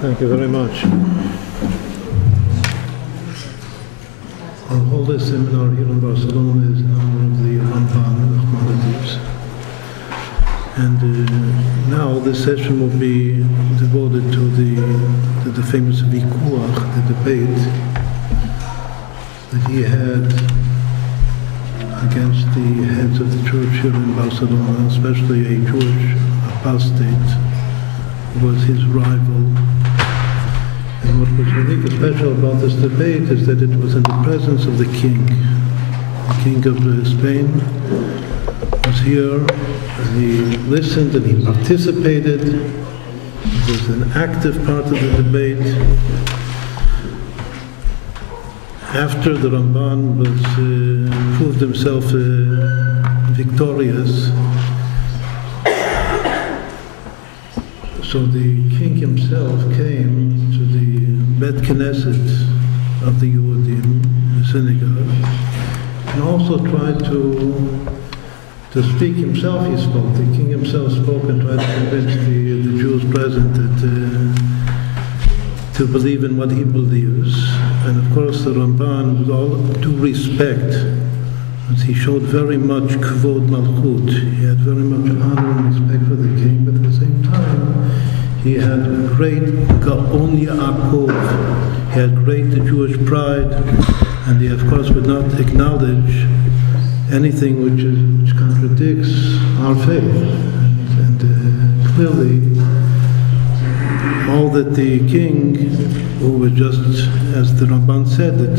Thank you very much. I'll hold this seminar here in Barcelona in honor of the Ramban, Najmanides. And now this session will be devoted to the famous vikuach, the debate that he had against the heads of the church here in Barcelona, especially a Jewish apostate who was his rival. And what was unique and special about this debate is that it was in the presence of the king. The king of Spain was here, and he listened and he participated. He was an active part of the debate. After the Ramban was proved himself victorious, so the king himself came to the Bet Knesset of the Yehudim, the synagogue, and also tried to speak himself. He spoke. The king himself spoke and tried to convince the Jews present that to believe in what he believes. And of course, the Ramban, with all due respect, as he showed very much kvod malchut. He had very much honor and respect for the king, but at the same time, he had great gaon Yaakov. He had great Jewish pride, and he, of course, would not acknowledge anything which contradicts our faith. And clearly, all that the king, who was just, as the Ramban said, that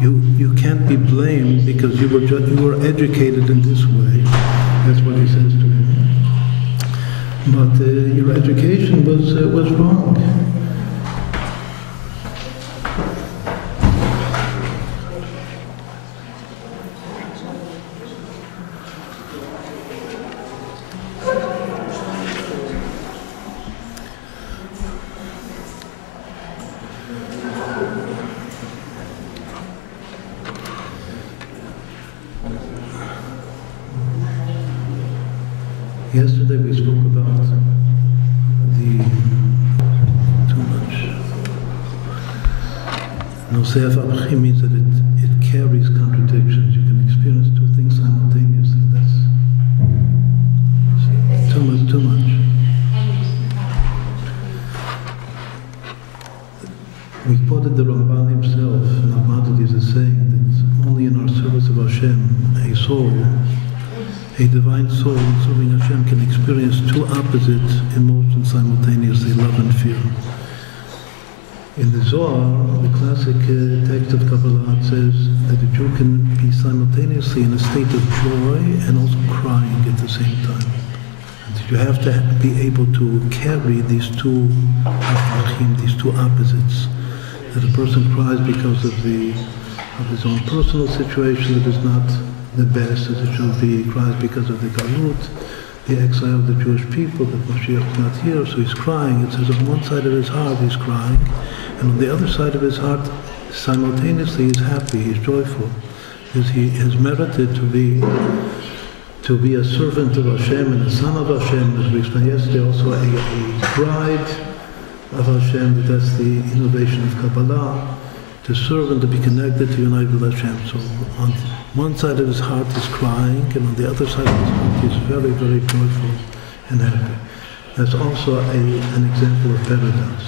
you can't be blamed because you were educated in this way. That's what he says to him. But your education was wrong. Yesterday we spoke about too much. Nosei Avachim means that it carries contradictions. You can experience two things simultaneously. That's too much. We quoted the Ramban himself, Najmanides, is saying that only in our service of Hashem, a soul, a divine soul serving Hashem can experience two opposite emotions simultaneously, love and fear. In the Zohar, the classic text of Kabbalah, says that a Jew can be simultaneously in a state of joy and also crying at the same time. And you have to be able to carry these two avachim, these two opposites. That a person cries because of his own personal situation that is not the best, as it should be. He cries because of the galut, the exile of the Jewish people, that Mashiach is not here, so he's crying. It says on one side of his heart he's crying, and on the other side of his heart simultaneously he's happy, he's joyful, because he has merited to be a servant of Hashem and a son of Hashem, as we explained yesterday, also a bride of Hashem. That's the innovation of Kabbalah, to serve and to be connected, to unite with Hashem. So on one side of his heart he's crying, and on the other side of his heart he's very, very joyful and happy. That's also an example of paradox.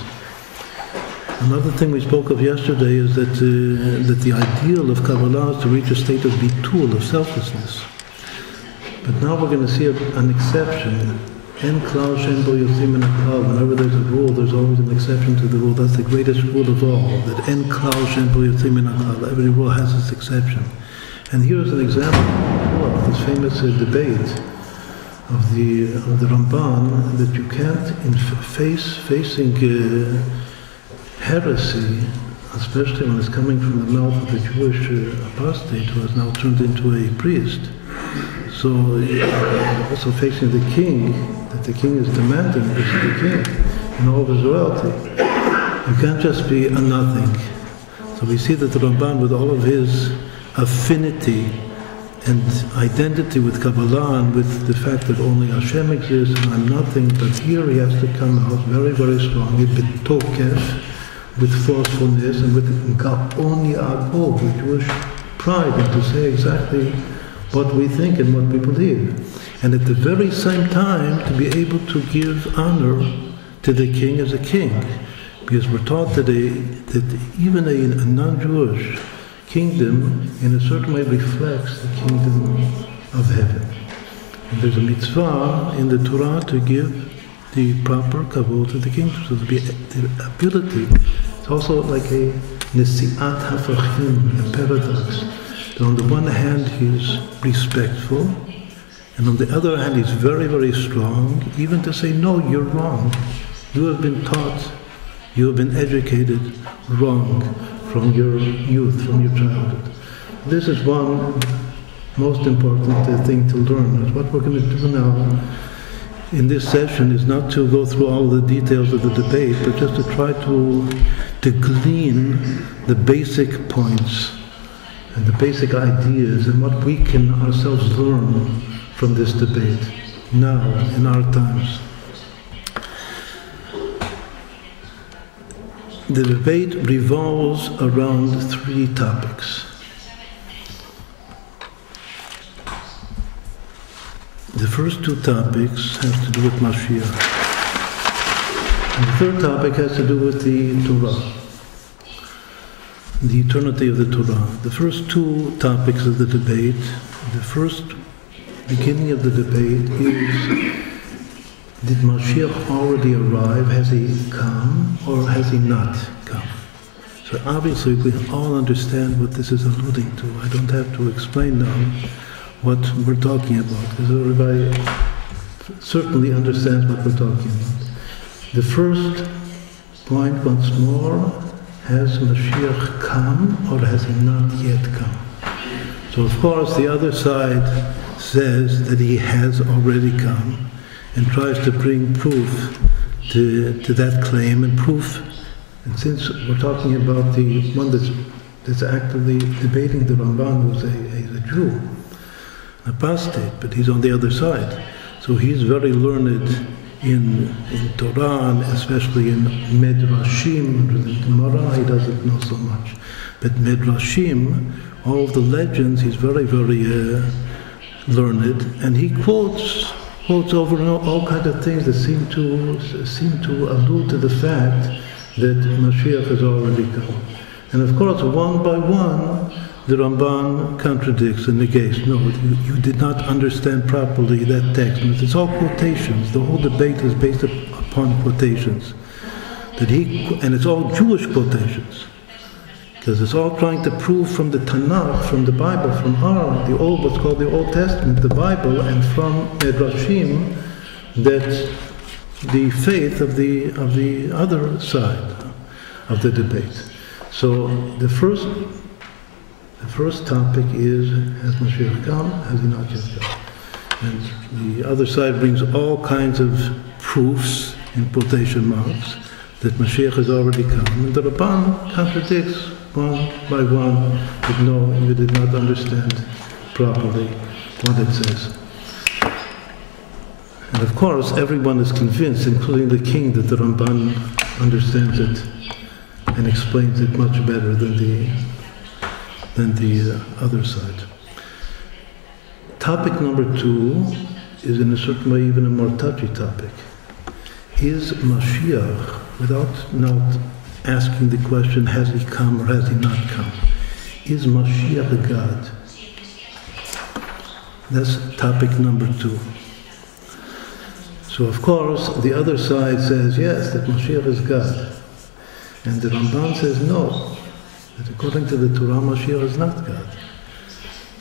Another thing we spoke of yesterday is that the ideal of Kabbalah is to reach a state of bitul, of selflessness. But now we're going to see an exception. En klal shen bo yotzim min haklal. Whenever there's a rule, there's always an exception to the rule. That's the greatest rule of all. That en klal shen bo yotzim min haklal. Every rule has its exception. And here's an example of this famous debate of the Ramban, that you can't, in facing heresy, especially when it's coming from the mouth of a Jewish apostate who has now turned into a priest. So also facing the king, that the king is demanding this is the king in all of his royalty. You can't just be a nothing. So we see that the Ramban, with all of his affinity and identity with Kabbalah and with the fact that only Hashem exists and I'm nothing, but here he has to come out very, very strongly, with forcefulness and with ga'on ya'akov, with Jewish pride, and to say exactly what we think and what we believe. And at the very same time, to be able to give honor to the king as a king. Because we're taught today that even a non-Jewish kingdom, in a certain way, reflects the kingdom of heaven. And there's a mitzvah in the Torah to give the proper kavod to the kingdom. So the ability, it's also like a nesi'at hafachim, a paradox. So on the one hand, he's respectful, and on the other hand, he's very, very strong, even to say, no, you're wrong. You have been taught, you have been educated wrong from your youth, from your childhood. This is one most important thing to learn. That's what we're going to do now in this session, is not to go through all the details of the debate, but just to try to glean the basic points and the basic ideas and what we can ourselves learn from this debate now, in our times. The debate revolves around three topics. The first two topics have to do with Mashiach. And the third topic has to do with the Torah, the eternity of the Torah. The first two topics of the debate, the first beginning of the debate is, did Mashiach already arrive? Has he come or has he not come? So obviously we all understand what this is alluding to. I don't have to explain now what we're talking about, because everybody certainly understands what we're talking about. The first point, once more, has Mashiach come or has he not yet come? So of course the other side says that he has already come, and tries to bring proof to that claim, and proof, and since we're talking about the one that's actively debating the Ramban, who's a Jew, an apostate, but he's on the other side. So he's very learned in Torah, and especially in Medrashim. In Gemara he doesn't know so much. But Medrashim, all of the legends, he's very, very learned, and he quotes over and over all kinds of things that seem to allude to the fact that Mashiach has already come. And of course, one by one, the Ramban contradicts and negates. No, you did not understand properly that text. And it's all quotations. The whole debate is based upon quotations. And it's all Jewish quotations. Because it's all trying to prove from the Tanakh, from the Bible, from what's called the Old Testament, the Bible, and from Medrashim, that the faith of the other side of the debate. So the first topic is, has Mashiach come? Has he not yet come? And the other side brings all kinds of proofs, in quotation marks, that Mashiach has already come. And the Ramban contradicts one by one, but no, you did not understand properly what it says. And of course, everyone is convinced, including the king, that the Ramban understands it and explains it much better than the other side. Topic number two is in a certain way even a more touchy topic. is Mashiach, without not asking the question, has he come or has he not come, is Mashiach God? That's topic number 2. So of course, the other side says, yes, that Mashiach is God. And the Ramban says, no, that according to the Torah, Mashiach is not God.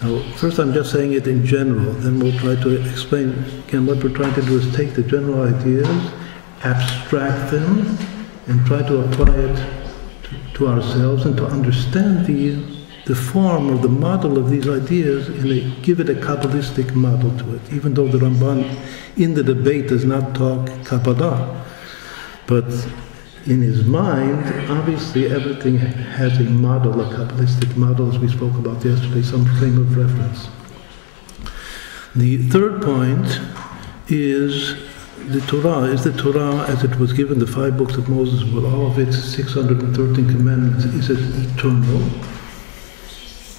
Now, first I'm just saying it in general, then we'll try to explain. Again, what we're trying to do is take the general ideas, abstract them, and try to apply it to ourselves and to understand the form or the model of these ideas and give it a Kabbalistic model to it, even though the Ramban in the debate does not talk Kabbalah. But in his mind, obviously everything has a model, a Kabbalistic model, as we spoke about yesterday, some frame of reference. The third point is the Torah as it was given, the 5 books of Moses with all of its 613 commandments, is it eternal?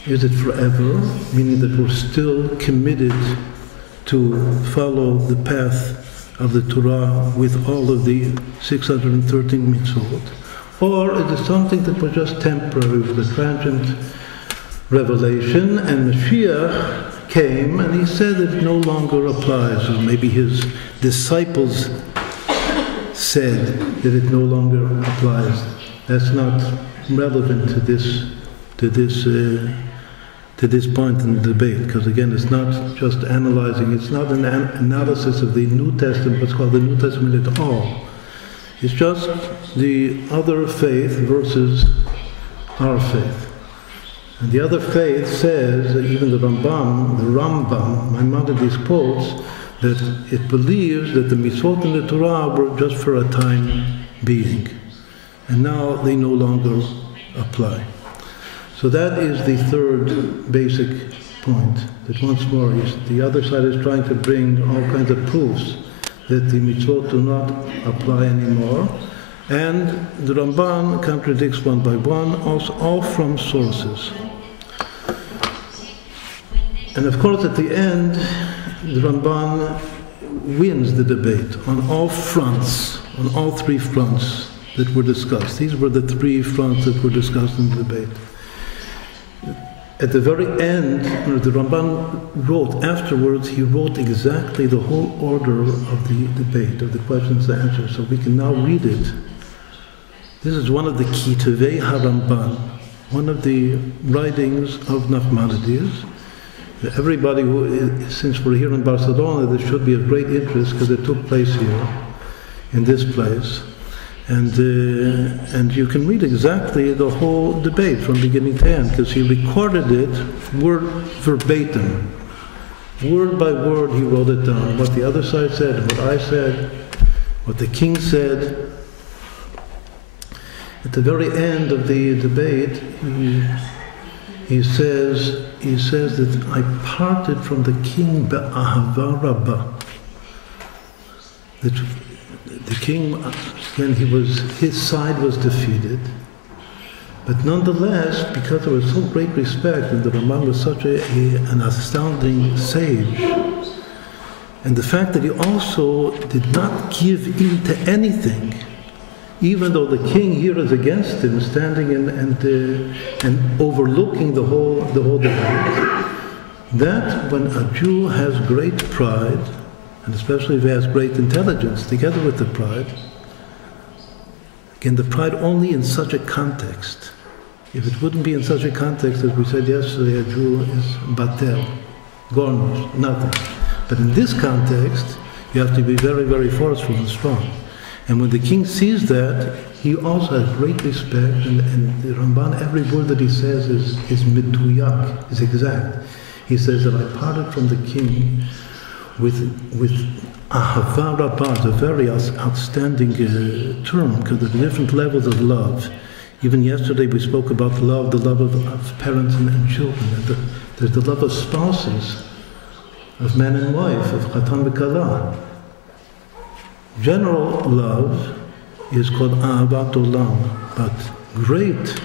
Is it forever? Meaning that we're still committed to follow the path of the Torah with all of the 613 mitzvot? Or is it something that was just temporary, with a transient revelation, and Mashiach came and he said it no longer applies, or maybe his disciples said that it no longer applies. That's not relevant to this point in the debate, because again, it's not just analyzing, it's not an analysis of the New Testament, what's called the New Testament at all. It's just the other faith versus our faith. And the other faith says, that even the Ramban, Najmanides quotes, that it believes that the mitzvot in the Torah were just for a time being, and now they no longer apply. So that is the third basic point, that once more the other side is trying to bring all kinds of proofs that the mitzvot do not apply anymore, and the Ramban contradicts one by one, also all from sources. And of course at the end, the Ramban wins the debate on all fronts, on all 3 fronts that were discussed. These were the 3 fronts that were discussed in the debate. At the very end, the Ramban wrote, afterwards, he wrote exactly the whole order of the debate, of the questions and answers, so we can now read it. This is one of the Kitavei HaRamban, one of the writings of Najmanides. Everybody since we're here in Barcelona, there should be of great interest, because it took place here, in this place. And you can read exactly the whole debate from beginning to end, because he recorded it word verbatim. Word by word he wrote it down, what the other side said, what I said, what the king said. At the very end of the debate, he says that I parted from the king be'ahava rabbah. That the king, again, his side was defeated, but nonetheless, because there was so great respect, and the Ramban was such an astounding sage, and the fact that he also did not give in to anything, even though the king here is against him, standing and overlooking the whole debate, that when a Jew has great pride, and especially if he has great intelligence, together with the pride, again, the pride only in such a context. If it wouldn't be in such a context, as we said yesterday, a Jew is batel, garnished, nothing. But in this context, you have to be very, very forceful and strong. And when the king sees that, he also has great respect, and the Ramban, every word that he says is meduyak, is exact. He says that I parted from the king with ahava rabbah, a very outstanding term, because there are different levels of love. Even yesterday we spoke about love, the love of parents and children. There's the love of spouses, of man and wife, of chatan v'kala. General love is called ahavat olam, but great,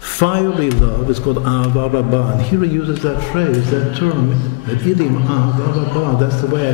fiery love is called ahava rabbah. And here he uses that phrase, that term, that idim ahava rabbah. That's the way I